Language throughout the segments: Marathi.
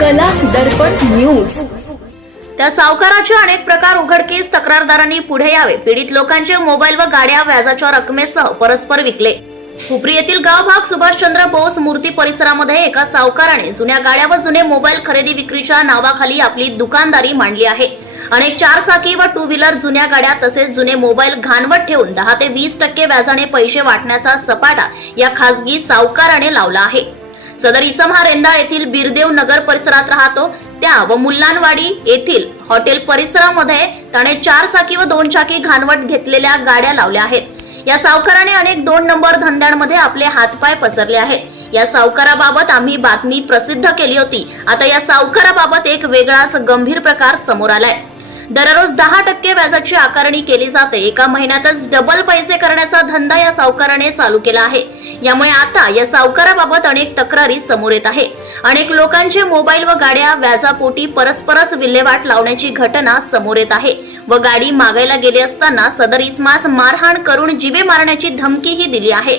कला दर्पण न्यूज. त्या सावकाराचे अनेक प्रकार उघडकीस तक्रारदारांनी पुढे यावे. पीडित लोकांचे मोबाईल व गाड्या व्याजाच्या रकमेसह परस्पर विकले. हुपरी येथील गाव भाग सुभाषचंद्र बोस मूर्ती परिसरामध्ये एका सावकाराने जुन्या गाड्या व जुने मोबाईल खरेदी विक्रीच्या नावाखाली आपली दुकानदारी मांडली आहे. अनेक चार चाकी व टू व्हीलर जुन्या गाड्या तसेच जुने मोबाईल घाणवत ठेवून दहा ते वीस टक्के व्याजाने पैसे वाटण्याचा सपाटा या खासगी सावकाराने लावला आहे. सदर इसम हा रेंदा येथील बिरदेव नगर परिसरात राहतो. त्या व मुल्लानवाडी येथील हॉटेल परिसरामध्ये त्याने चार चाकी व दोन चाकी घाणवट घेतलेल्या गाड्या लावल्या आहेत. या सावकाराने अनेक दोन नंबर धंद्यांमध्ये आपले हातपाय पसरले आहेत. या सावकाराबाबत आम्ही बातमी प्रसिद्ध केली होती. आता या सावकाराबाबत एक वेगळाच गंभीर प्रकार समोर आलाय. दररोज दहा टक्के व्याजाची आकारणी केली जाते. एका महिन्यातच डबल पैसे करण्याचा धंदा या सावकाराने चालू केला आहे. यामुळे आता या सावकाराबाबत अनेक तक्रारी समोर येत आहे. अनेक लोकांचे मोबाईल व गाड्या व्याजापोटी परस्परच विल्हेवाट लावण्याची घटना समोर येत आहे व गाडी मागायला गेली असताना सदर इस्मास मारहाण करून जीवे मारण्याची धमकीही दिली आहे.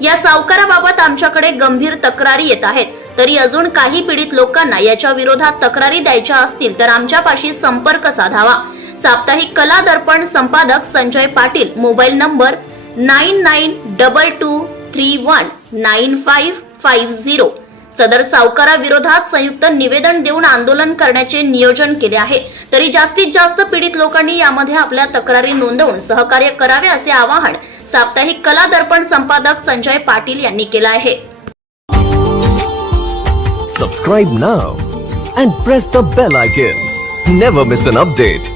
या सावकाराबाबत आमच्याकडे गंभीर तक्रारी येत आहेत. तरी अजून काही पीडित लोकांना याच्या विरोधात तक्रारी द्यायच्या असतील तर आमच्यापाशी संपर्क साधावा. साप्ताहिक कला दर्पण संपादक Sanjay Patil mobile number nine nine double two three one nine five five zero सदर सावकाराविरोधात संयुक्त निवेदन देऊन आंदोलन करण्याचे नियोजन केले आहे तरी जास्तीत जास्त पीडित लोकांनी यामध्ये आपल्या तक्रारी नोंदवून सहकार्य करावे असे आवाहन साप्ताहिक कला दर्पण संपादक संजय पाटील यांनी केलं आहे subscribe now and press the bell icon never miss an update